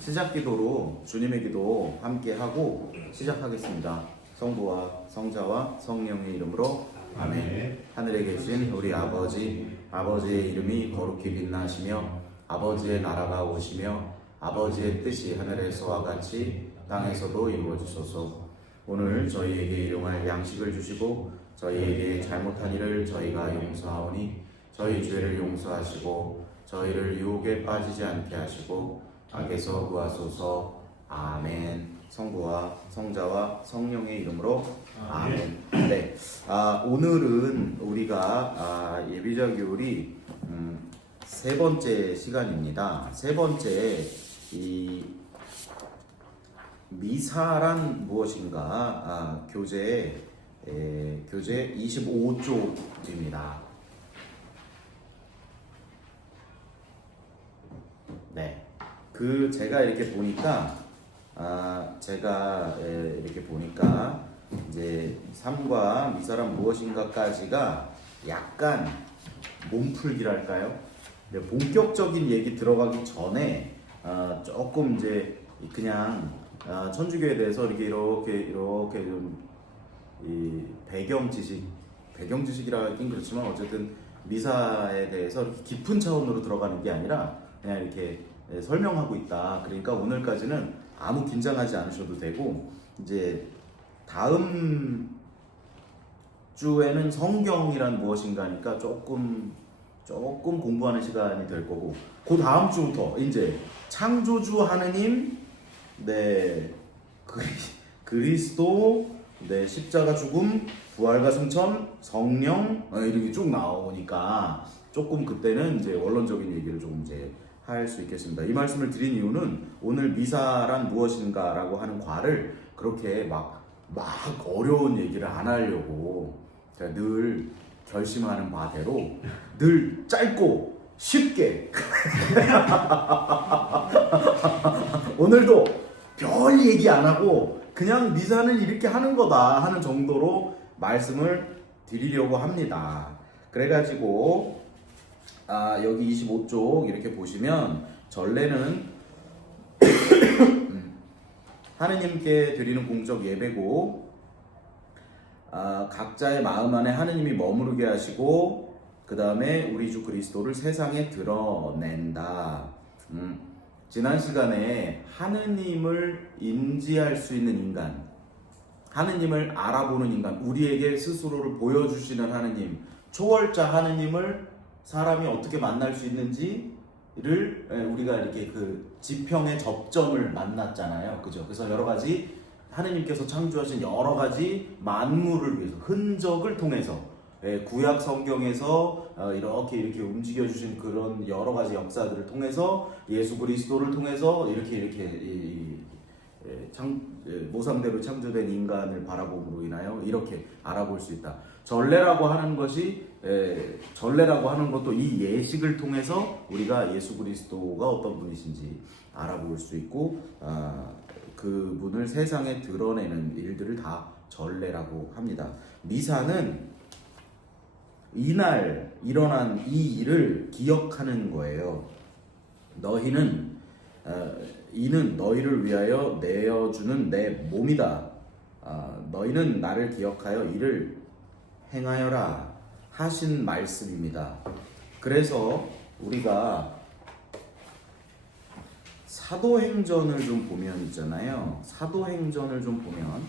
시작 기도로 주님의 기도 함께 하고 시작하겠습니다. 성부와 성자와 성령의 이름으로 아멘. 하늘에 계신 우리 아버지, 아버지의 이름이 거룩히 빛나시며 아버지의 나라가 오시며 아버지의 뜻이 하늘에서와 같이 땅에서도 이루어지소서. 오늘 저희에게 일용할 양식을 주시고 저희에게 잘못한 일을 저희가 용서하오니 저희 죄를 용서하시고 저희를 유혹에 빠지지 않게 하시고 악에서 구하소서. 아멘. 성부와 성자와 성령의 이름으로 아멘. 네. 오늘은 우리가 예비자 교율이 세 번째 시간입니다. 세 번째 이 미사란 무엇인가 교재 25쪽입니다. 네. 제가 이렇게 보니까 이제 삶과 미사란 무엇인가까지가 약간 몸풀기랄까요? 본격적인 얘기 들어가기 전에 조금 이제 그냥 천주교에 대해서 이렇게 좀 이 배경 지식이라 하긴 그렇지만 어쨌든 미사에 대해서 이렇게 깊은 차원으로 들어가는 게 아니라 그냥 이렇게 설명하고 있다. 그러니까 오늘까지는 아무 긴장하지 않으셔도 되고 이제 다음 주에는 성경이란 무엇인가니까 조금 공부하는 시간이 될 거고 그 다음 주부터 이제 창조주 하느님, 네 그리스도, 네 십자가 죽음, 부활과 승천, 성령 이렇게 쭉 나오니까 조금 그때는 이제 원론적인 얘기를 조금 이제 할 수 있겠습니다. 이 말씀을 드린 이유는 오늘 미사란 무엇인가라고 하는 과를 그렇게 막 어려운 얘기를 안 하려고 제가 늘 결심하는 바대로 늘 짧고 쉽게 오늘도 별 얘기 안 하고 그냥 미사는 이렇게 하는 거다 하는 정도로 말씀을 드리려고 합니다. 그래가지고 여기 25쪽 이렇게 보시면 전례는 하느님께 드리는 공적 예배고 각자의 마음 안에 하느님이 머무르게 하시고 그 다음에 우리 주 그리스도를 세상에 드러낸다. 지난 시간에 하느님을 인지할 수 있는 인간, 하느님을 알아보는 인간, 우리에게 스스로를 보여주시는 하느님, 초월자 하느님을 사람이 어떻게 만날 수 있는지를 우리가 이렇게 그 지평의 접점을 만났잖아요. 그죠? 그래서 여러 가지 하느님께서 창조하신 여러 가지 만물을 위해서 흔적을 통해서 구약 성경에서 이렇게 움직여주신 그런 여러 가지 역사들을 통해서 예수 그리스도를 통해서 이렇게 모상대로 창조된 인간을 바라봄으로 인하여 이렇게 알아볼 수 있다. 전례라고 하는 것도 이 예식을 통해서 우리가 예수 그리스도가 어떤 분이신지 알아볼 수 있고 그분을 세상에 드러내는 일들을 다 전례라고 합니다. 미사는 이날 일어난 이 일을 기억하는 거예요. 이는 너희를 위하여 내어주는 내 몸이다. 너희는 나를 기억하여 이를 행하여라 하신 말씀입니다. 그래서 우리가 사도행전을 좀 보면 있잖아요. 사도행전을 좀 보면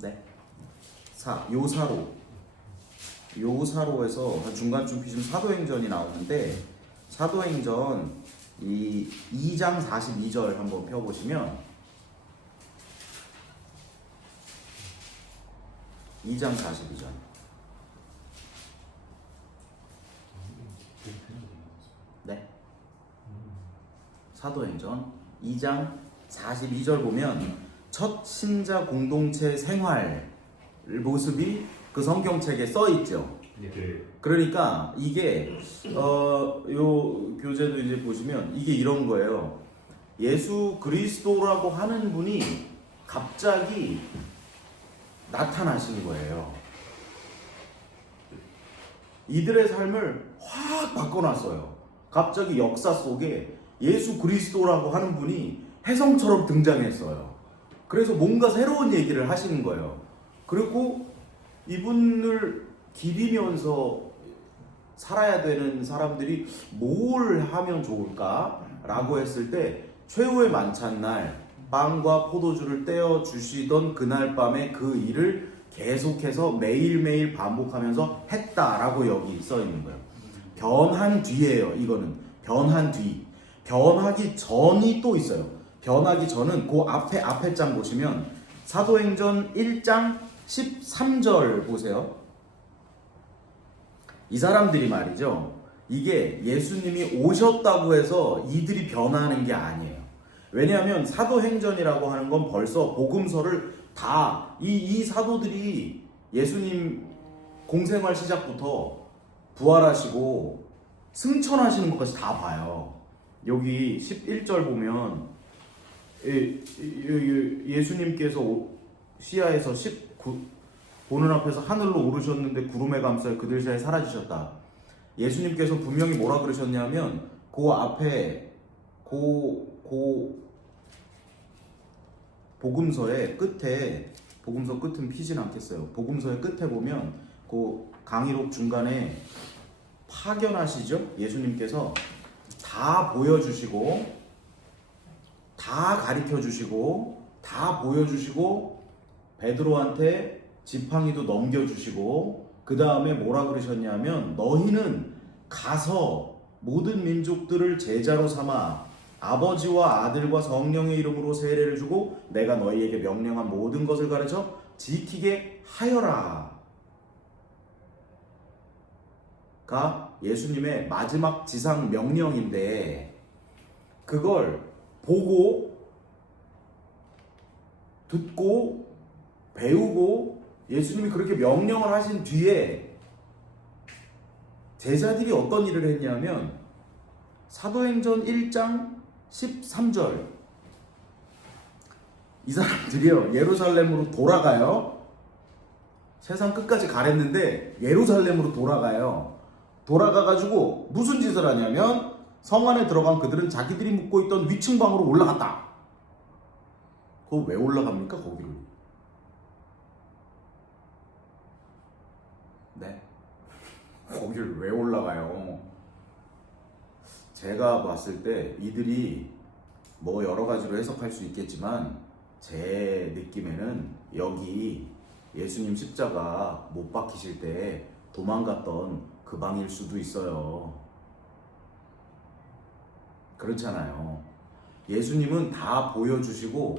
네. 요사로에서 중간쯤 피시면 사도행전이 나오는데 사도행전 이 2장 42절 한번 펴보시면 2장 42절 네. 사도행전 2장 42절 보면 첫 신자 공동체 생활 모습이 그 성경책에 써 있죠. 네. 그러니까 이게 요 교재도 이제 보시면 이게 이런 거예요. 예수 그리스도라고 하는 분이 갑자기 나타나신 거예요. 이들의 삶을 확 바꿔놨어요. 갑자기 역사 속에 예수 그리스도라고 하는 분이 혜성처럼 등장했어요. 그래서 뭔가 새로운 얘기를 하시는 거예요. 그리고 이분을 기리면서 살아야 되는 사람들이 뭘 하면 좋을까라고 했을 때 최후의 만찬날 빵과 포도주를 떼어 주시던 그날 밤에 그 일을 계속해서 매일매일 반복하면서 했다라고 여기 써 있는 거예요. 변한 뒤에요. 이거는 변한 뒤. 변하기 전이 또 있어요. 변하기 전은 그 앞에 장 보시면 사도행전 1장 13절 보세요. 이 사람들이 말이죠. 이게 예수님이 오셨다고 해서 이들이 변하는 게 아니에요. 왜냐하면 사도행전이라고 하는 건 벌써 복음서를 다 이 사도들이 예수님 공생활 시작부터 부활하시고 승천하시는 것까지 다 봐요. 여기 11절 보면 예수님께서 시야에서 보는 앞에서 하늘로 오르셨는데 구름에 감싸여 그들 사이에 사라지셨다. 예수님께서 분명히 뭐라 그러셨냐면 그 앞에 복음서의 끝에, 복음서 끝은 피진 않겠어요. 복음서의 끝에 보면 그 강의록 중간에 파견하시죠. 예수님께서 다 보여주시고 다 가르쳐주시고 다 보여주시고 베드로한테 지팡이도 넘겨주시고 그 다음에 뭐라 그러셨냐면 너희는 가서 모든 민족들을 제자로 삼아 아버지와 아들과 성령의 이름으로 세례를 주고 내가 너희에게 명령한 모든 것을 가르쳐 지키게 하여라 가 예수님의 마지막 지상 명령인데 그걸 보고 듣고 배우고 예수님이 그렇게 명령을 하신 뒤에 제자들이 어떤 일을 했냐면 사도행전 1장 13절 이 사람들이요 예루살렘으로 돌아가요. 세상 끝까지 가랬는데 예루살렘으로 돌아가요. 돌아가가지고 무슨 짓을 하냐면 성 안에 들어간 그들은 자기들이 묵고 있던 위층방으로 올라갔다. 그거 왜 올라갑니까 거기를? 네? 거기를 왜 올라가요? 제가 봤을 때 이들이 뭐 여러 가지로 해석할 수 있겠지만 제 느낌에는 여기 예수님 십자가 못 박히실 때 도망갔던 그 방일 수도 있어요. 그렇잖아요. 예수님은 다 보여주시고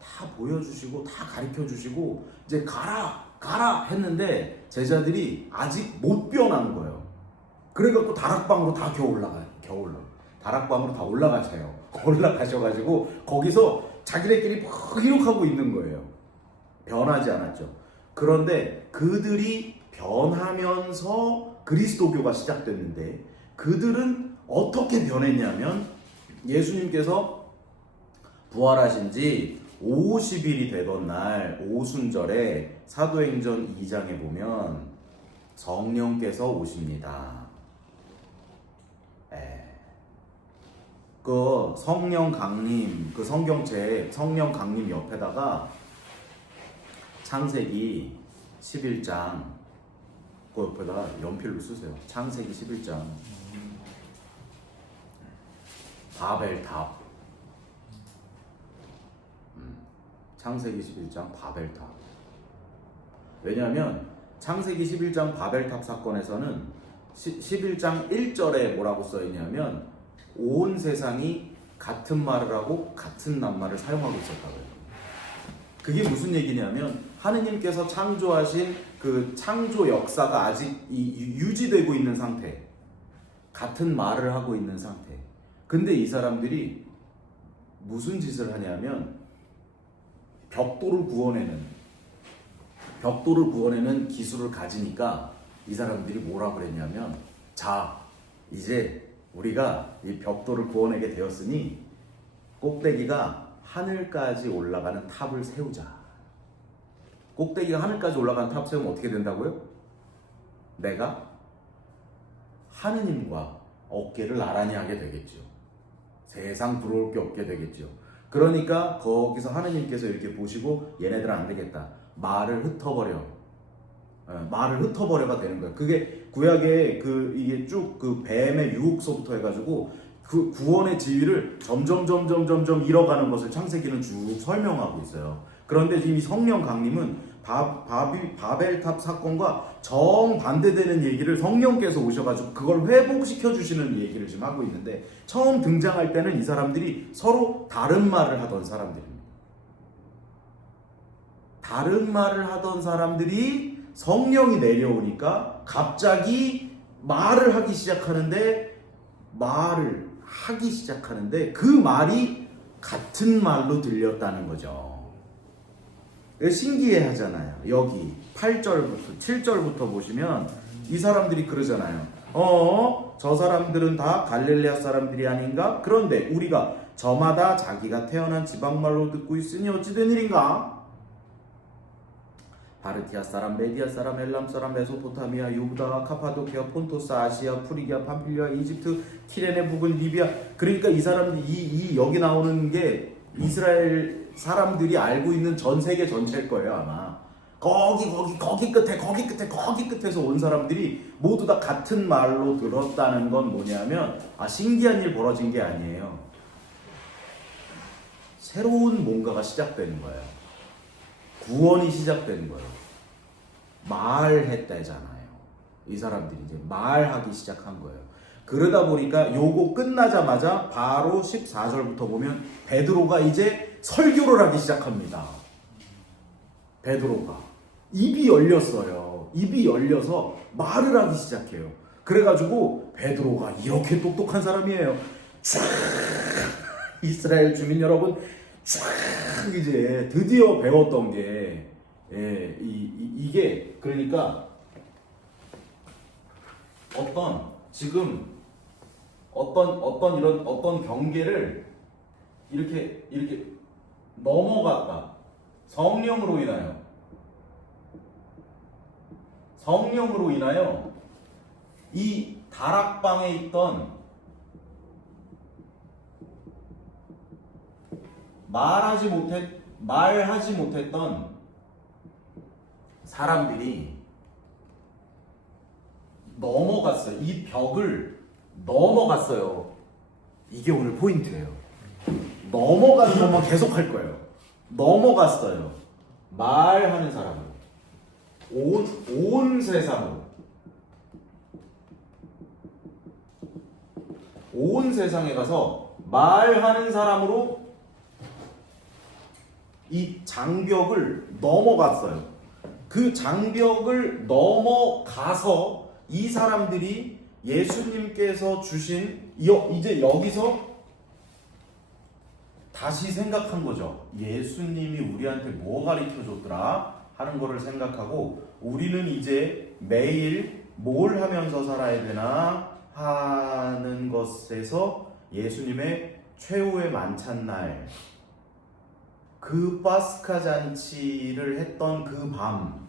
다 가르쳐주시고 이제 가라 했는데 제자들이 아직 못 변한 거예요. 그래갖고 다락방으로 다 겨울로 다락방으로 다 올라가셔가지고 거기서 자기네끼리 막 기록하고 있는 거예요. 변하지 않았죠. 그런데 그들이 변하면서 그리스도교가 시작됐는데 그들은 어떻게 변했냐면 예수님께서 부활하신 지 50일이 되던 날 오순절에 사도행전 2장에 보면 성령께서 오십니다. 그 성령 강림, 그 성경책 성령 강림 옆에다가 창세기 11장 그 옆에다가 연필로 쓰세요. 창세기 11장 바벨탑 창세기 11장 바벨탑. 왜냐하면 창세기 11장 바벨탑 사건에서는 11장 1절에 뭐라고 써있냐면 온 세상이 같은 말을 하고 같은 낱말을 사용하고 있었다고요. 그게 무슨 얘기냐면 하느님께서 창조하신 그 창조 역사가 아직 유지되고 있는 상태, 같은 말을 하고 있는 상태. 근데 이 사람들이 무슨 짓을 하냐면 벽돌을 구워내는 기술을 가지니까 이 사람들이 뭐라 그랬냐면 자 이제 우리가 이 벽돌을 구워내게 되었으니 꼭대기가 하늘까지 올라가는 탑을 세우자. 꼭대기가 하늘까지 올라가는 탑 세우면 어떻게 된다고요? 내가 하느님과 어깨를 나란히 하게 되겠죠. 세상 부러울 게 없게 되겠죠. 그러니까 거기서 하느님께서 이렇게 보시고 얘네들은 안 되겠다. 말을 흩어버려. 말을 흩어버려가 되는 거예요. 그게 구약에 이게 쭉 그 뱀의 유혹서부터 해가지고 그 구원의 지위를 점점 잃어가는 것을 창세기는 쭉 설명하고 있어요. 그런데 지금 이 성령 강림은 바벨탑 사건과 정반대되는 얘기를 성령께서 오셔가지고 그걸 회복시켜 주시는 얘기를 지금 하고 있는데, 처음 등장할 때는 이 사람들이 서로 다른 말을 하던 사람들입니다. 다른 말을 하던 사람들이 성령이 내려오니까 갑자기 말을 하기 시작하는데 그 말이 같은 말로 들렸다는 거죠. 신기해 하잖아요. 여기 8절부터 7절부터 보시면 이 사람들이 그러잖아요. 저 사람들은 다 갈릴레아 사람들이 아닌가? 그런데 우리가 저마다 자기가 태어난 지방말로 듣고 있으니 어찌 된 일인가? 바르티아 사람, 메디아 사람, 엘람 사람, 메소포타미아, 유다, 카파도키아, 폰토스, 아시아, 프리기아, 팜필리아, 이집트, 티레네 부근, 리비아. 그러니까 이 사람들이 여기 나오는 게 이스라엘 사람들이 알고 있는 전 세계 전체일 거예요, 아마. 거기 끝에서 온 사람들이 모두 다 같은 말로 들었다는 건 뭐냐면, 신기한 일 벌어진 게 아니에요. 새로운 뭔가가 시작되는 거예요. 구원이 시작되는 거예요. 말했다잖아요. 이 사람들이 이제 말하기 시작한 거예요. 그러다 보니까 요거 끝나자마자 바로 14절부터 보면 베드로가 이제 설교를 하기 시작합니다. 베드로가 입이 열렸어요. 입이 열려서 말을 하기 시작해요. 그래가지고 베드로가 이렇게 똑똑한 사람이에요. 쫙 이스라엘 주민 여러분, 쫙 이제 드디어 배웠던 게 이게 그러니까 어떤 경계를 이렇게 넘어갔다. 성령으로 인하여 이 다락방에 있던 말하지 못했던 사람들이 넘어갔어요. 이 벽을 넘어갔어요. 이게 오늘 포인트예요. 넘어가는 것만 계속 할 거예요. 넘어갔어요. 말하는 사람으로. 온 세상으로. 온 세상에 가서 말하는 사람으로 이 장벽을 넘어갔어요. 그 장벽을 넘어가서 이 사람들이 예수님께서 주신 이제 여기서 다시 생각한 거죠. 예수님이 우리한테 뭐 가르쳐 줬더라 하는 거를 생각하고, 우리는 이제 매일 뭘 하면서 살아야 되나 하는 것에서 예수님의 최후의 만찬날, 그 파스카 잔치를 했던 그 밤,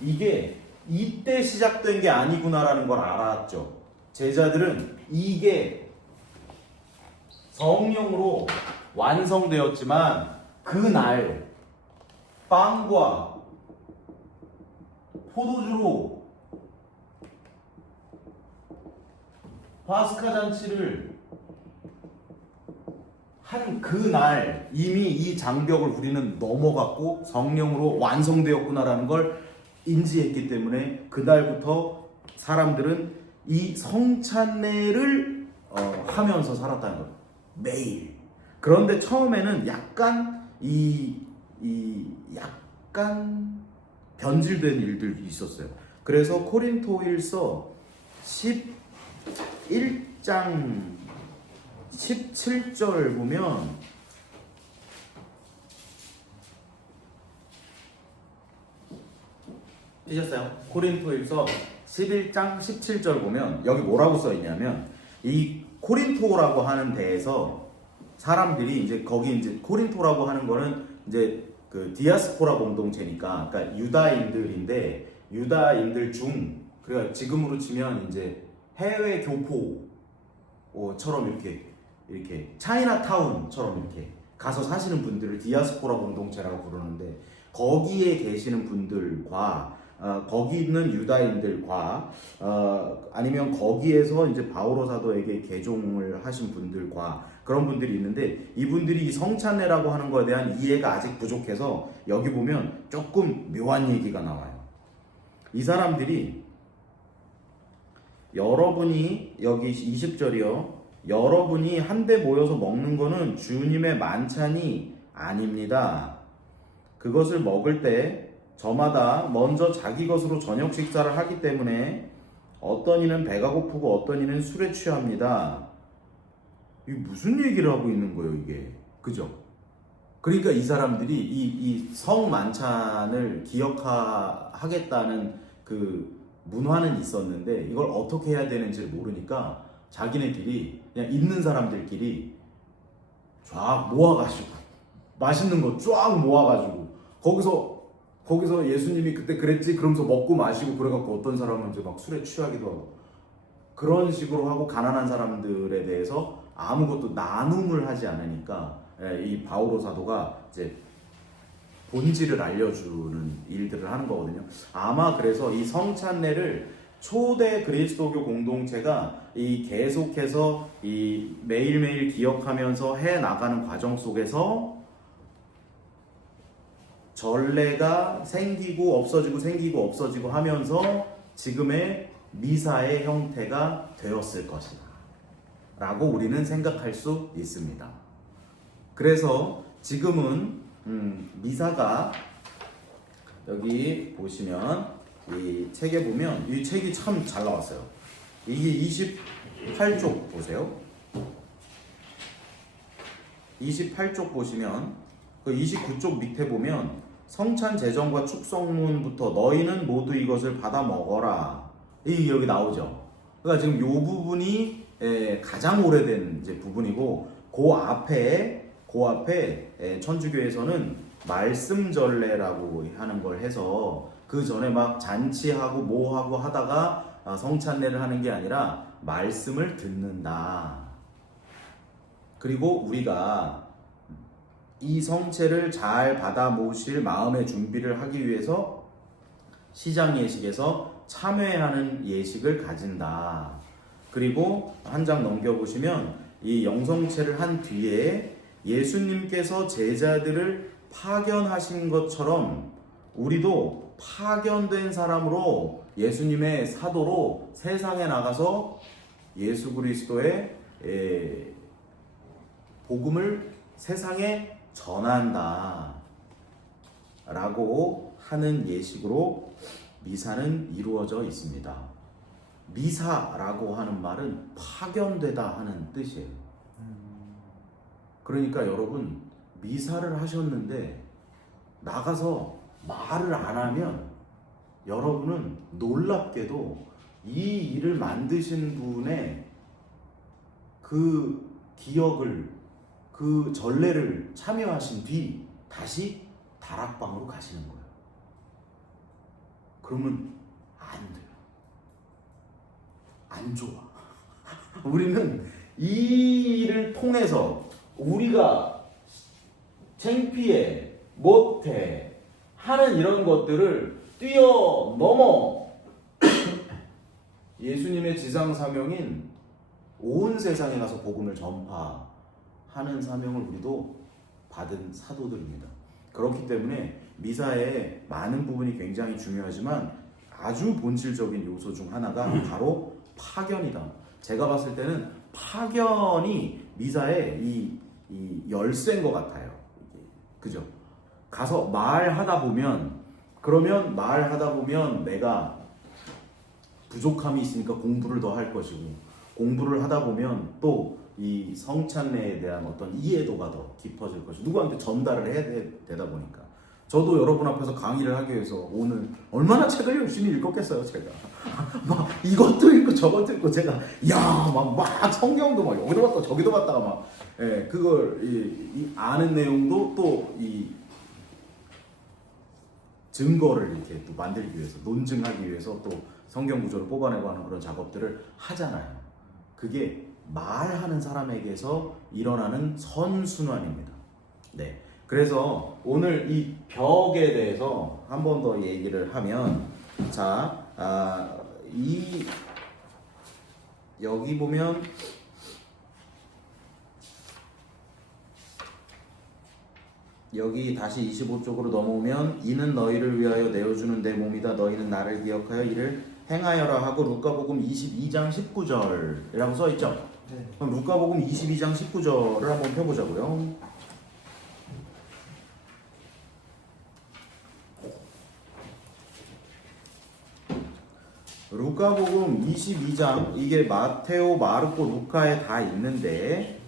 이게 이때 시작된 게 아니구나라는 걸 알았죠. 제자들은 이게 성령으로 완성되었지만 그날 빵과 포도주로 파스카 잔치를 한 그날 이미 이 장벽을 우리는 넘어갔고 성령으로 완성되었구나라는 걸 인지했기 때문에 그날부터 사람들은 이 성찬례를 하면서 살았다는 거예요. 매일. 그런데 처음에는 약간 약간 변질된 일들이 있었어요. 그래서 코린토일서 11장 17절 보면 띄셨어요? 코린토일서 11장 17절 보면 여기 뭐라고 써 있냐면, 이 코린토라고 하는 데에서 사람들이 이제 거기 이제 코린토라고 하는 거는 이제 그 디아스포라 공동체니까, 그러니까 유다인들인데 유다인들 중, 그러니까 지금으로 치면 이제 해외 교포처럼 이렇게 차이나타운처럼 이렇게 가서 사시는 분들을 디아스포라 공동체라고 부르는데, 거기에 계시는 분들과 거기 있는 유다인들과 아니면 거기에서 이제 바오로 사도에게 개종을 하신 분들과 그런 분들이 있는데, 이분들이 이 성찬례라고 하는 거에 대한 이해가 아직 부족해서 여기 보면 조금 묘한 얘기가 나와요. 이 사람들이, 여러분이 여기 20절이요, 여러분이 한데 모여서 먹는 거는 주님의 만찬이 아닙니다. 그것을 먹을 때 저마다 먼저 자기 것으로 저녁 식사를 하기 때문에 어떤 이는 배가 고프고 어떤 이는 술에 취합니다. 이게 무슨 얘기를 하고 있는 거예요, 이게? 그죠? 그러니까 이 사람들이 이 성만찬을 기억하겠다는 그 문화는 있었는데, 이걸 어떻게 해야 되는지 모르니까 자기네끼리 그냥 있는 사람들끼리 쫙 모아가지고 맛있는 거 쫙 모아가지고 거기서 예수님이 그때 그랬지 그러면서 먹고 마시고, 그래갖고 어떤 사람은 이제 막 술에 취하기도 하고 그런 식으로 하고, 가난한 사람들에 대해서 아무것도 나눔을 하지 않으니까 이 바오로 사도가 이제 본질을 알려주는 일들을 하는 거거든요. 아마 그래서 이 성찬례를 초대 그리스도교 공동체가 이 계속해서 이 매일매일 기억하면서 해 나가는 과정 속에서 전례가 생기고 없어지고 생기고 없어지고 하면서 지금의 미사의 형태가 되었을 것이다 라고 우리는 생각할 수 있습니다. 그래서 지금은 미사가, 여기 보시면 이 책에 보면, 이 책이 참 잘 나왔어요. 이게 28쪽 보세요. 28쪽 보시면 그 29쪽 밑에 보면 성찬 제정과 축성문부터 너희는 모두 이것을 받아 먹어라, 이 여기 나오죠. 그러니까 지금 요 부분이 가장 오래된 이제 부분이고, 그 앞에 천주교에서는 말씀전례라고 하는 걸 해서 그 전에 막 잔치하고 뭐하고 하다가 성찬례를 하는 게 아니라 말씀을 듣는다. 그리고 우리가 이 성체를 잘 받아 모실 마음의 준비를 하기 위해서 시장 예식에서 참회하는 예식을 가진다. 그리고 한 장 넘겨보시면 이 영성체를 한 뒤에 예수님께서 제자들을 파견하신 것처럼 우리도 파견된 사람으로 예수님의 사도로 세상에 나가서 예수 그리스도의 복음을 세상에 전한다 라고 하는 예식으로 미사는 이루어져 있습니다. 미사라고 하는 말은 파견되다 하는 뜻이에요. 그러니까 여러분, 미사를 하셨는데 나가서 말을 안 하면 여러분은 놀랍게도 이 일을 만드신 분의 그 기억을, 그 전례를 참여하신 뒤 다시 다락방으로 가시는 거예요. 그러면 안 돼요. 안 좋아. 우리는 이 일을 통해서 우리가 창피해, 못해 하는 이런 것들을 뛰어넘어 예수님의 지상 사명인 온 세상에 가서 복음을 전파하는 사명을 우리도 받은 사도들입니다. 그렇기 때문에 미사의 많은 부분이 굉장히 중요하지만 아주 본질적인 요소 중 하나가 바로 파견이다. 제가 봤을 때는 파견이 미사의 이 열쇠인 것 같아요. 그죠? 가서 말하다 보면, 그러면 말하다 보면 내가 부족함이 있으니까 공부를 더 할 것이고, 공부를 하다 보면 또 이 성찬례에 대한 어떤 이해도가 더 깊어질 것이고, 누구한테 전달을 해야 되다 보니까 저도 여러분 앞에서 강의를 하기 위해서 오늘 얼마나 책을 열심히 읽었겠어요, 제가. 막 이것도 읽고 저것도 읽고 제가 막 성경도 막 여기도 봤다가 저기도 봤다가 막 그걸 이 아는 내용도 또 이 증거를 이렇게 또 만들기 위해서 논증하기 위해서 또 성경 구조를 뽑아내고 하는 그런 작업들을 하잖아요. 그게 말하는 사람에게서 일어나는 선순환입니다. 네. 그래서 오늘 이 벽에 대해서 한 번 더 얘기를 하면, 자, 여기 보면 여기 다시 25쪽으로 넘어오면 이는 너희를 위하여 내어주는 내 몸이다. 너희는 나를 기억하여 이를 행하여라 하고 루카복음 22장 19절이라고 써있죠. 네. 그럼 루카복음 22장 19절을 한번 펴보자고요. 루카복음 22장, 이게 마테오, 마르코, 루카에 다 있는데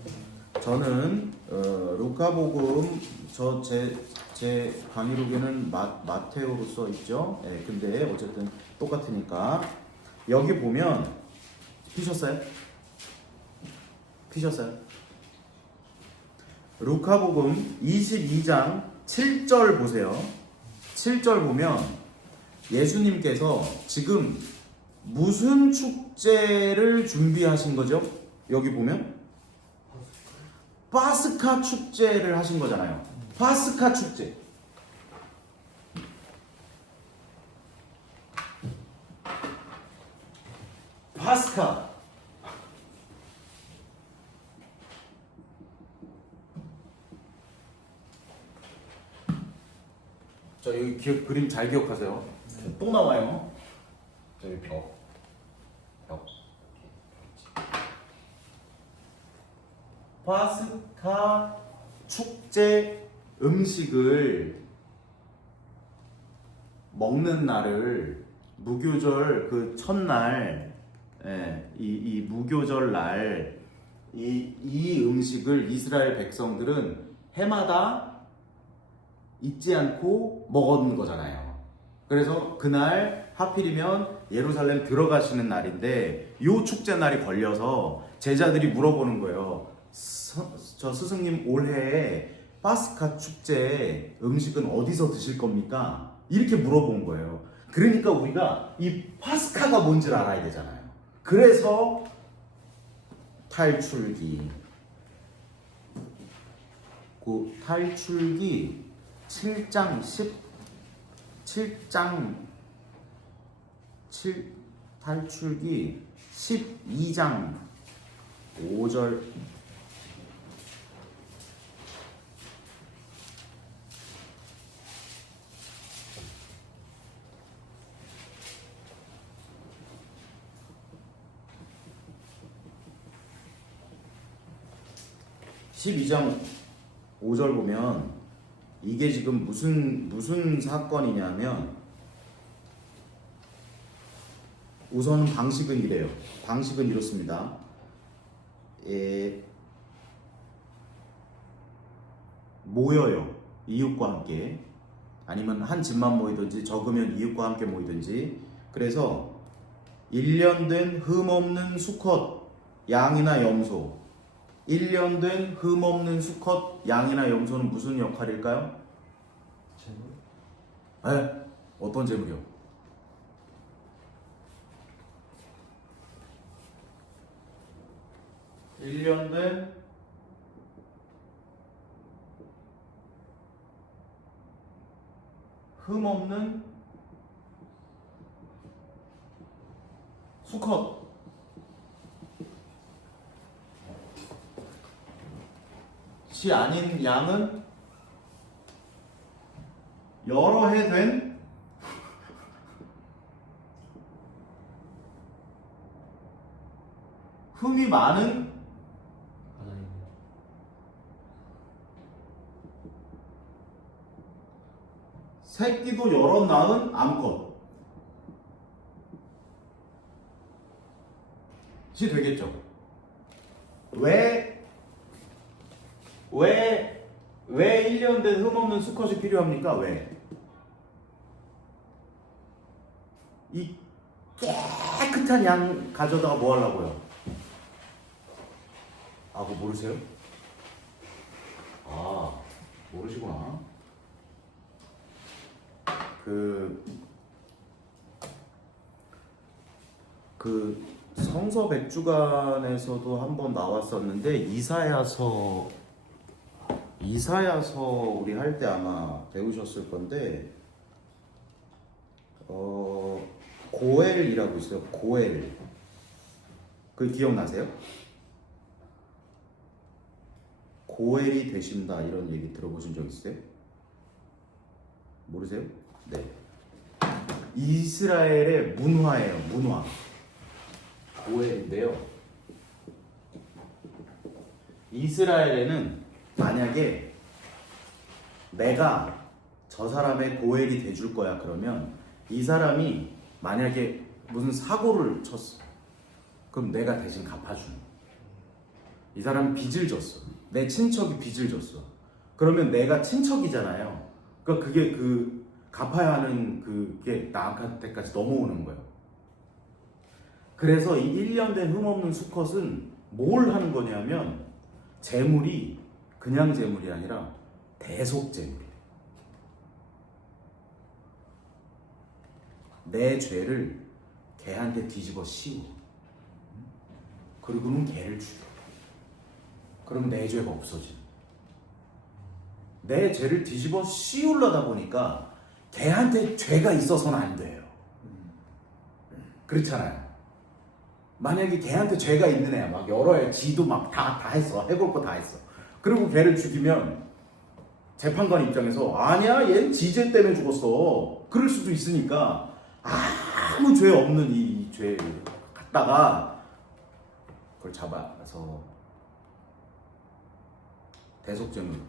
저는 루카복음 제 강의록에는 마테오로 써 있죠. 근데 어쨌든 똑같으니까 여기 보면 피셨어요? 루카복음 22장 7절 보세요. 7절 보면 예수님께서 지금 무슨 축제를 준비하신 거죠? 여기 보면 파스카 축제를 하신 거잖아요. 파스카 축제. 파스카. 자, 여기 그림 잘 기억하세요. 또 나와요. 저기 벽. 파스카 축제 음식을 먹는 날을 무교절 그 첫날, 이 무교절 날 이 음식을 이스라엘 백성들은 해마다 잊지 않고 먹었는 거잖아요. 그래서 그날 하필이면 예루살렘 들어가시는 날인데 요 축제 날이 걸려서 제자들이 물어보는 거예요. 저 스승님, 올해에 파스카 축제 음식은 어디서 드실 겁니까? 이렇게 물어본 거예요. 그러니까 우리가 이 파스카가 뭔지를 알아야 되잖아요. 그래서 탈출기, 그 탈출기 7장 탈출기 12장 5절. (12장 5절) 보면 이게 지금 무슨 사건이냐면, 우선 방식은 이래요. 방식은 이렇습니다. 모여요. 이웃과 함께. 아니면 한 집만 모이든지, 적으면 이웃과 함께 모이든지. 그래서 1년 된 흠없는 수컷 양이나 염소. 1년 된 흠없는 수컷 양이나 염소는 무슨 역할일까요? 재물? 네. 어떤 재물이요? 일 년 된 흠없는 수컷. 시 아닌 양은 여러 해 된 흠이 많은 새끼도 여러 낳은 암컷. 시 되겠죠? 왜 왜 1년 된 흠없는 수컷이 필요합니까? 왜? 이 깨끗한 양 가져다가 뭐 하려고요? 아, 그거 모르세요? 아, 모르시구나. 그 성서백주간에서도 한번 나왔었는데 이사야서 우리 할 때 아마 배우셨을 건데 고엘이라고 있어요. 고엘. 그 기억나세요? 고엘이 되신다 이런 얘기 들어보신 적 있어요? 모르세요? 네. 이스라엘의 문화예요. 문화. 고엘인데요. 이스라엘에는 만약에 내가 저 사람의 고엘이 돼줄 거야 그러면 이 사람이 만약에 무슨 사고를 쳤어. 그럼 내가 대신 갚아주는 거야. 이 사람이 빚을 졌어. 내 친척이 빚을 졌어. 그러면 내가 친척이잖아요. 그러니까 그게 그 갚아야 하는 그게 나한테까지 넘어오는 거예요. 그래서 이 1년 된 흠없는 수컷은 뭘 하는 거냐면 재물이 그냥 재물이 아니라 대속 재물이에요. 내 죄를 걔한테 뒤집어 씌워. 그리고는 걔를 죽여. 그러면 내 죄가 없어져. 내 죄를 뒤집어 씌우려다 보니까 걔한테 죄가 있어서는 안 돼요. 그렇잖아요. 만약에 걔한테 죄가 있는 애야, 막 여러 애, 지도 막 다 했어. 해볼 거 다 했어. 그리고 걔를 죽이면 재판관 입장에서 아니야, 얘는 지죄 때문에 죽었어. 그럴 수도 있으니까 아무 죄 없는 이 죄를 갖다가 그걸 잡아서 대속죄물.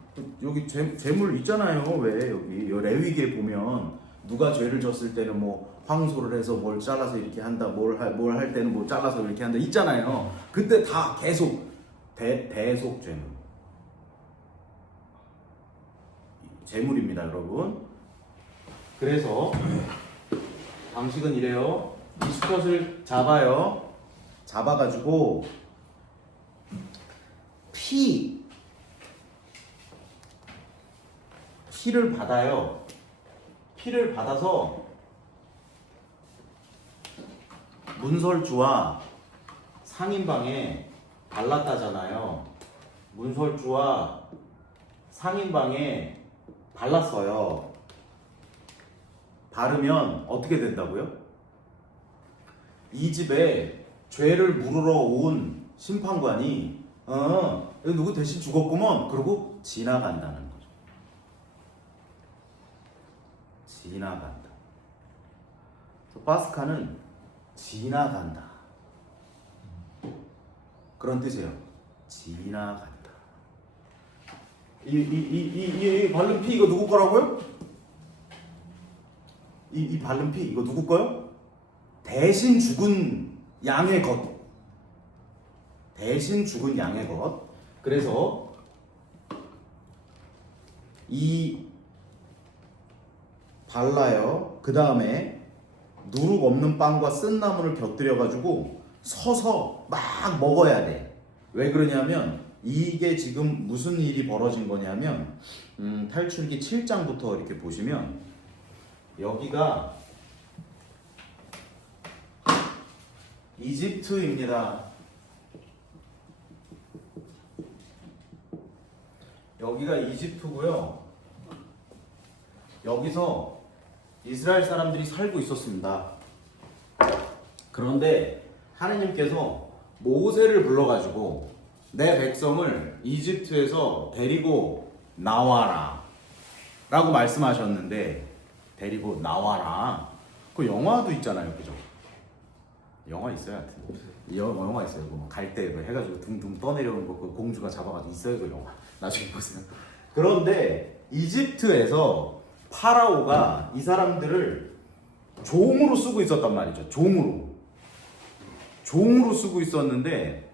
여기 죄물 있잖아요. 왜 여기 레위기에 보면 누가 죄를 졌을 때는 뭐 황소를 해서 뭘 잘라서 이렇게 한다, 뭘 할 때는 뭐 잘라서 이렇게 한다 있잖아요. 그때 다 계속 대속죄물. 재물입니다, 여러분. 그래서 방식은 이래요. 이 수컷을 잡아요. 잡아가지고 피를 받아요. 피를 받아서 문설주와 상인방에 발랐다잖아요. 문설주와 상인방에 발랐어요. 바르면 어떻게 된다고요? 이 집에 죄를 물으러 온 심판관이 누구 대신 죽었구먼 그러고 지나간다는 거죠. 지나간다. 파스카는 지나간다. 그런 뜻이에요. 지나간다. 이 바른 피 이거 누구 거라고요? 이 바른 피 이거 누구 거요? 대신 죽은 양의 것. 대신 죽은 양의 것. 그래서 이 발라요. 그 다음에 누룩 없는 빵과 쓴 나물을 곁들여 가지고 서서 막 먹어야 돼. 왜 그러냐면 이게 지금 무슨 일이 벌어진 거냐면 탈출기 7장부터 이렇게 보시면 여기가 이집트입니다. 여기가 이집트고요. 여기서 이스라엘 사람들이 살고 있었습니다. 그런데 하느님께서 모세를 불러가지고 내 백성을 이집트에서 데리고 나와라 라고 말씀하셨는데 데리고 나와라. 그 영화도 있잖아요. 그죠? 영화 있어요. 하여튼 영화 있어요. 뭐 갈 때 해가지고 둥둥 떠내려오는 거 그 공주가 잡아가지고 있어요. 그 영화 나중에 보세요. 그런데 이집트에서 파라오가 이 사람들을 종으로 쓰고 있었단 말이죠. 종으로 쓰고 있었는데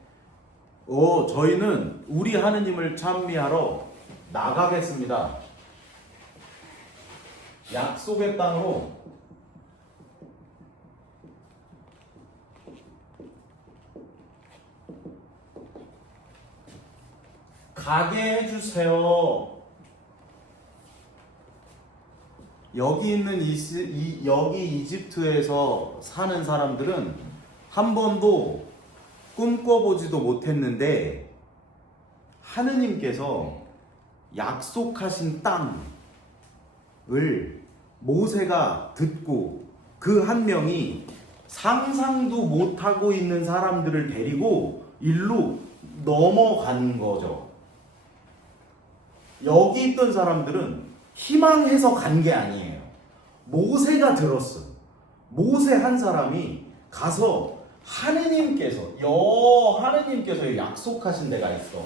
저희는 우리 하느님을 찬미하러 나가겠습니다. 약속의 땅으로 가게 해주세요. 여기 있는 여기 이집트에서 사는 사람들은 한 번도 꿈꿔보지도 못했는데 하느님께서 약속하신 땅을 모세가 듣고 그 한 명이 상상도 못하고 있는 사람들을 데리고 일로 넘어간 거죠. 여기 있던 사람들은 희망해서 간 게 아니에요. 모세가 들었어. 모세 한 사람이 가서 하느님께서 약속하신 데가 있어.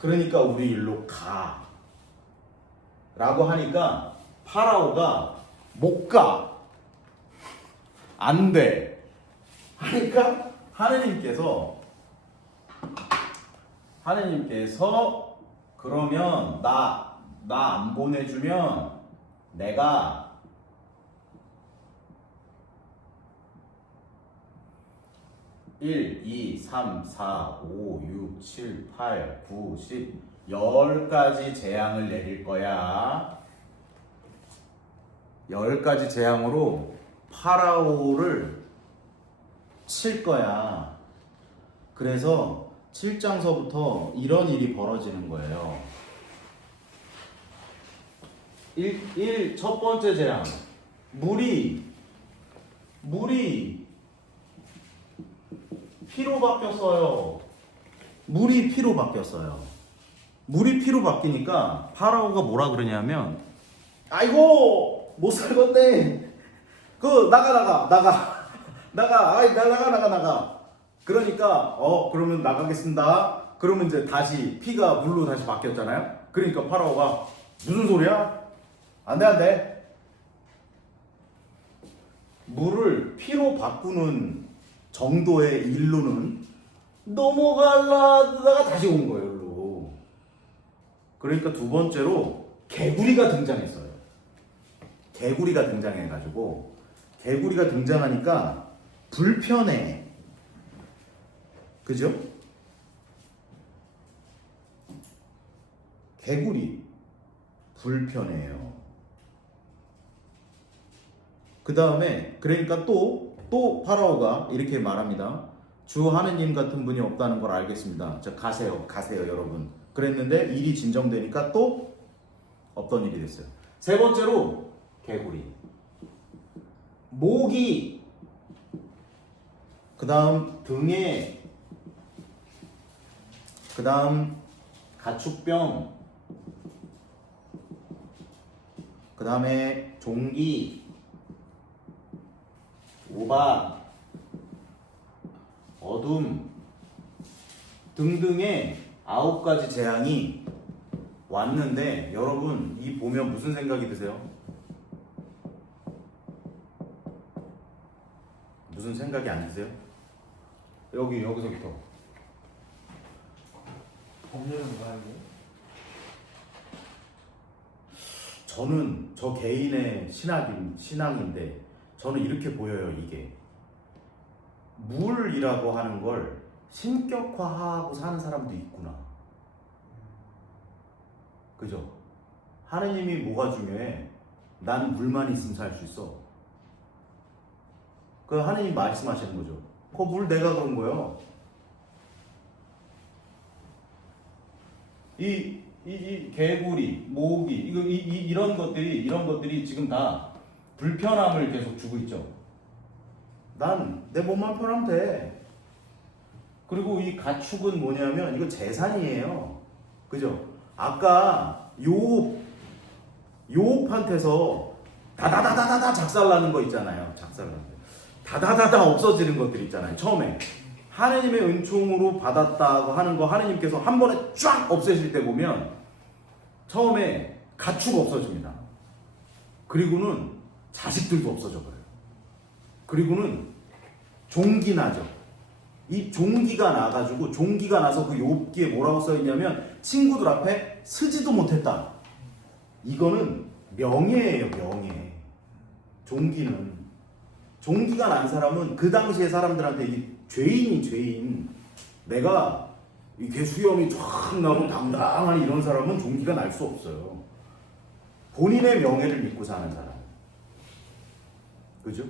그러니까 우리 일로 가. 라고 하니까 파라오가 못 가. 안 돼. 하니까 하느님께서 그러면 나 안 보내주면 내가 1, 2, 3, 4, 5, 6, 7, 8, 9, 10 10가지 재앙을 내릴 거야. 10가지 재앙으로 파라오를 칠 거야. 그래서 7장서부터 이런 일이 벌어지는 거예요. 첫 번째 재앙. 물이 피로 바뀌었어요. 물이 피로 바뀌니까 파라오가 뭐라 그러냐면 아이고 못 살겠네. 나가. 그러니까 그러면 나가겠습니다. 그러면 이제 다시 피가 물로 다시 바뀌었잖아요. 그러니까 파라오가 무슨 소리야? 안 돼. 물을 피로 바꾸는 정도의 일로는 넘어가려다가 다시 온 거예요. 일로. 그러니까 두 번째로 개구리가 등장했어요. 개구리가 등장해가지고 개구리가 등장하니까 불편해. 그죠? 개구리 불편해요. 그 다음에 그러니까 또 파라오가 이렇게 말합니다. 주 하느님 같은 분이 없다는 걸 알겠습니다. 자, 가세요 여러분. 그랬는데 일이 진정되니까 또 없던 일이 됐어요. 세 번째로 개구리, 모기, 그 다음 등에, 그 다음 가축병, 그 다음에 종기, 오바, 어둠 등등의 9가지 재앙이 왔는데 여러분 이 보면 무슨 생각이 드세요? 무슨 생각이 안 드세요? 여기서부터 법률은 뭐야 이게? 저는 저 개인의 신앙인데 저는 이렇게 보여요. 이게 물이라고 하는 걸 신격화하고 사는 사람도 있구나. 그죠? 하느님이 뭐가 중요해? 난 물만 있으면 살 수 있어. 그 하느님 말씀하시는 거죠. 그 물 내가 그런 거예요. 이 개구리, 모기, 이런 것들이 지금 다 불편함을 계속 주고 있죠. 난 내 몸만 편하면 돼. 그리고 이 가축은 뭐냐면 이거 재산이에요. 그죠? 아까 요업한테서 다다다다다 작살나는 거 있잖아요. 다다다다 없어지는 것들 있잖아요. 처음에 하느님의 은총으로 받았다고 하는 거 하느님께서 한 번에 쫙 없애실 때 보면 처음에 가축 없어집니다. 그리고는 자식들도 없어져 버려요. 그리고는 종기 나죠. 이 종기가 나가지고 종기가 나서 그 욥기에 뭐라고 써있냐면 친구들 앞에 쓰지도 못했다. 이거는 명예예요, 명예. 종기가 난 사람은 그 당시에 사람들한테 이 죄인. 내가 이게 수염이 쫙 나고 당당한 이런 사람은 종기가 날 수 없어요. 본인의 명예를 믿고 사는 사람. 그죠?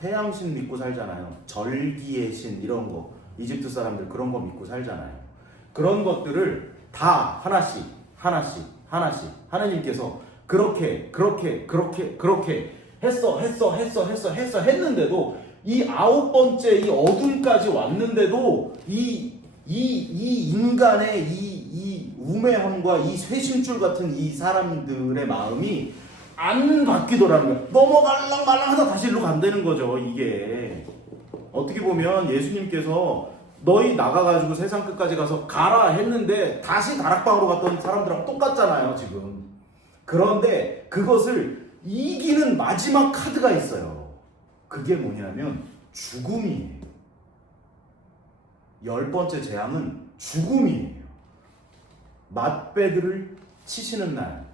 태양신 믿고 살잖아요. 절기의 신 이런 거 이집트 사람들 그런 거 믿고 살잖아요. 그런 것들을 다 하나씩 하나님께서 그렇게 했어 했는데도 이 9번째 이 어둠까지 왔는데도 이 인간의 이 우매함과 이 쇄심줄 같은 이 사람들의 마음이 안 바뀌더라는 거야. 넘어갈랑 말랑 하다 다시 일로 간다는 거죠. 이게 어떻게 보면 예수님께서 너희 나가가지고 세상 끝까지 가서 가라 했는데 다시 다락방으로 갔던 사람들하고 똑같잖아요 지금. 그런데 그것을 이기는 마지막 카드가 있어요. 그게 뭐냐면 죽음이에요. 10번째 재앙은 죽음이에요. 맞배들을 치시는 날.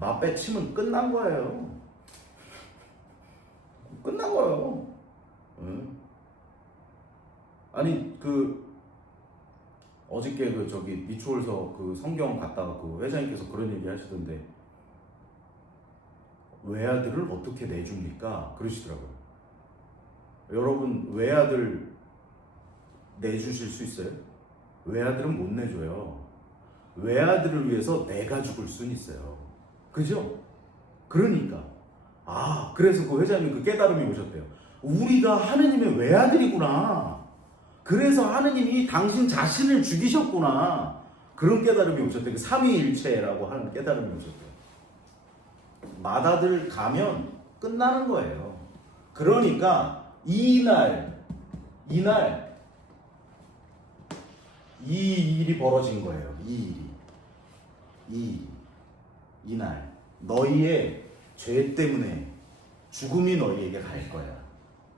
맞배 치면 끝난 거예요. 끝난 거예요. 응? 아니 어저께 미추홀서 성경 갔다가 회장님께서 그런 얘기 하시던데 외아들을 어떻게 내줍니까? 그러시더라고요. 여러분 외아들 내주실 수 있어요? 외아들은 못 내줘요. 외아들을 위해서 내가 죽을 수는 있어요. 그죠? 그러니까 그래서 그 회장님 그 깨달음이 오셨대요. 우리가 하느님의 외아들이구나. 그래서 하느님이 당신 자신을 죽이셨구나. 그런 깨달음이 오셨대요. 삼위일체라고 하는 깨달음이 오셨대요. 맏아들 가면 끝나는 거예요. 그러니까 이날 이 일이 벌어진 거예요. 이날 너희의 죄 때문에 죽음이 너희에게 갈 거야.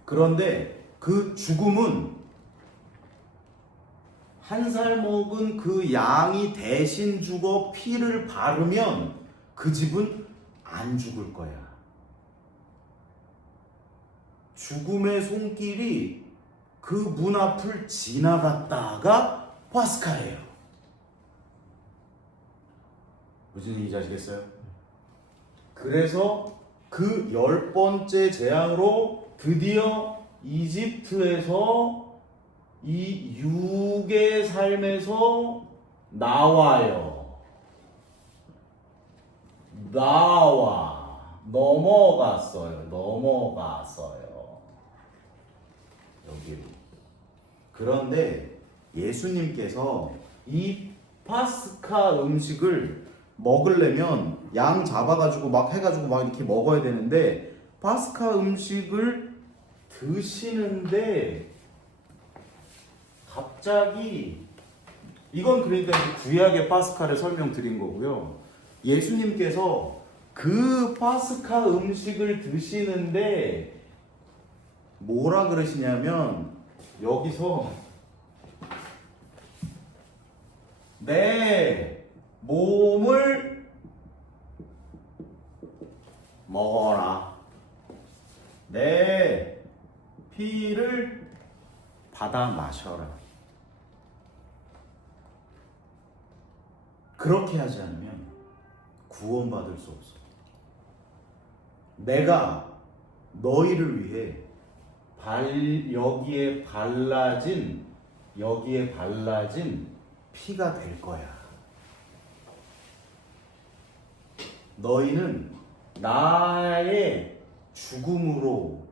그런데 그 죽음은 한 살 먹은 그 양이 대신 죽어 피를 바르면 그 집은 안 죽을 거야. 죽음의 손길이 그 문 앞을 지나갔다가 파스카예요. 무슨 얘기인지 아시겠어요? 그래서 그 10번째 재앙으로 드디어 이집트에서 이 육의 삶에서 넘어갔어요. 여기로. 그런데 예수님께서 이 파스카 음식을 먹으려면 양 잡아가지고 막 해가지고 막 이렇게 먹어야 되는데 파스카 음식을 드시는데 갑자기 이건 그러니까 구약의 파스카를 설명드린 거고요. 예수님께서 그 파스카 음식을 드시는데 뭐라 그러시냐면 여기서 내 몸을 먹어라. 내 피를 받아 마셔라. 그렇게 하지 않으면 구원받을 수 없어. 내가 너희를 위해 여기에 발라진 피가 될 거야. 너희는 나의 죽음으로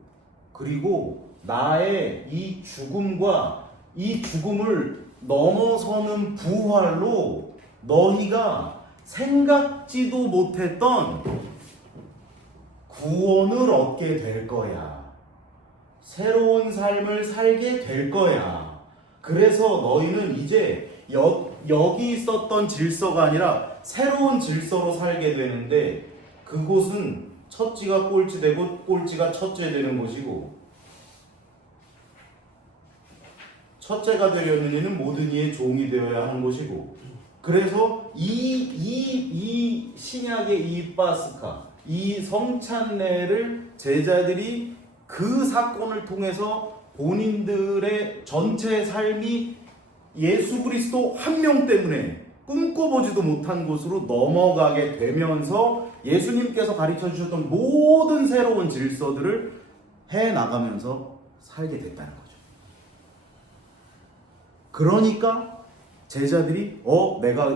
그리고 나의 이 죽음과 이 죽음을 넘어서는 부활로 너희가 생각지도 못했던 구원을 얻게 될 거야. 새로운 삶을 살게 될 거야. 그래서 너희는 이제 여기 있었던 질서가 아니라 새로운 질서로 살게 되는데 그곳은 첫째가 꼴찌 되고 꼴찌가 첫째 되는 것이고, 첫째가 되려는 이는 모든 이의 종이 되어야 하는 것이고, 그래서 이 신약의 이 파스카, 이 성찬례를 제자들이 그 사건을 통해서 본인들의 전체 삶이 예수 그리스도 한 명 때문에 꿈꿔보지도 못한 곳으로 넘어가게 되면서 예수님께서 가르쳐 주셨던 모든 새로운 질서들을 해나가면서 살게 됐다는 거죠. 그러니까 제자들이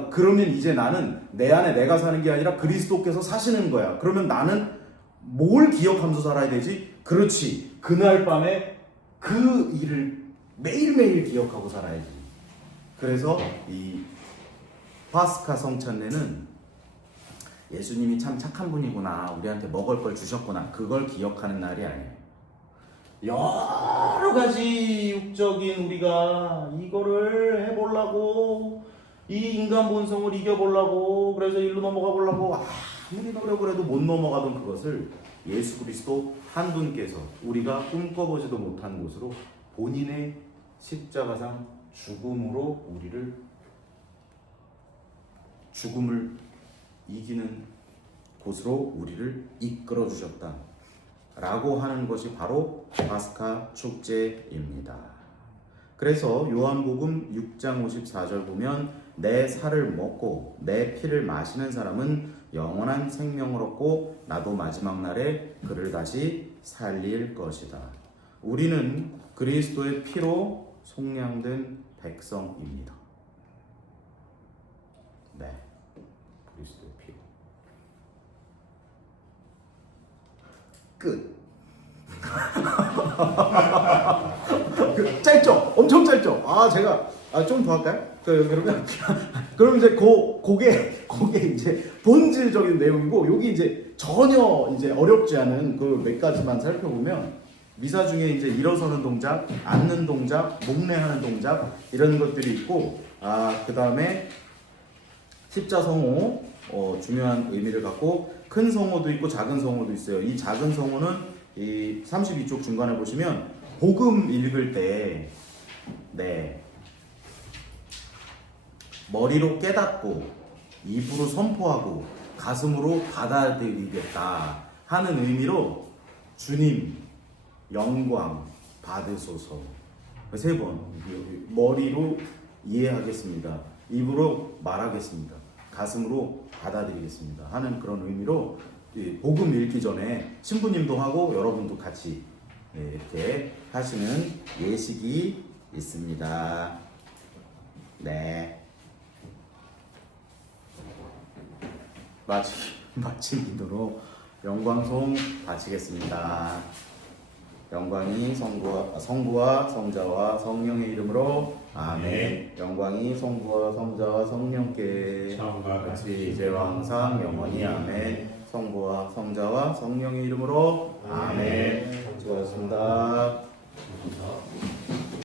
그러면 이제 나는 내 안에 내가 사는 게 아니라 그리스도께서 사시는 거야. 그러면 나는 뭘 기억하면서 살아야 되지? 그렇지. 그날 밤에 그 일을 매일매일 기억하고 살아야지. 그래서 이 파스카 성찬례는 예수님이 참 착한 분이구나, 우리한테 먹을 걸 주셨구나, 그걸 기억하는 날이 아니에요. 여러 가지 육적인 우리가 이거를 해보려고, 이 인간 본성을 이겨보려고, 그래서 일로 넘어가 보려고 아무리 노력을 해도 못 넘어가던 그것을 예수 그리스도 한 분께서 우리가 꿈꿔보지도 못한 곳으로 본인의 십자가상 죽음으로 죽음을 이기는 곳으로 우리를 이끌어 주셨다 라고 하는 것이 바로 파스카 축제입니다. 그래서 요한복음 6장 54절 보면 내 살을 먹고 내 피를 마시는 사람은 영원한 생명을 얻고 나도 마지막 날에 그를 다시 살릴 것이다. 우리는 그리스도의 피로 속량된 백성입니다. 네, 그리스도의 피로. 끝. 짧죠? 엄청 짧죠? 제가 좀 더 할까요? 그럼 이제 그게 이제 본질적인 내용이고, 여기 이제 전혀 이제 어렵지 않은 그 몇 가지만 살펴보면, 미사 중에 이제 일어서는 동작, 앉는 동작, 목례하는 동작, 이런 것들이 있고, 그 다음에 십자성호, 중요한 의미를 갖고, 큰 성호도 있고 작은 성호도 있어요. 이 작은 성호는 이 32쪽 중간에 보시면 복음 읽을 때, 네, 머리로 깨닫고 입으로 선포하고 가슴으로 받아들이겠다 하는 의미로 주님 영광 받으소서 세 번, 머리로 이해하겠습니다, 입으로 말하겠습니다, 가슴으로 받아들이겠습니다 하는 그런 의미로 복음 읽기 전에 신부님도 하고 여러분도 같이 이렇게 하시는 예식이 있습니다. 네. 마친 기도로 영광송 바치겠습니다. 영광이 성부와 성자와 성령의 이름으로 아멘. 영광이 성부와 성자와 성령께 같이 이제와 항상 영원히 아멘. 성부와 성자와 성령의 이름으로 아멘.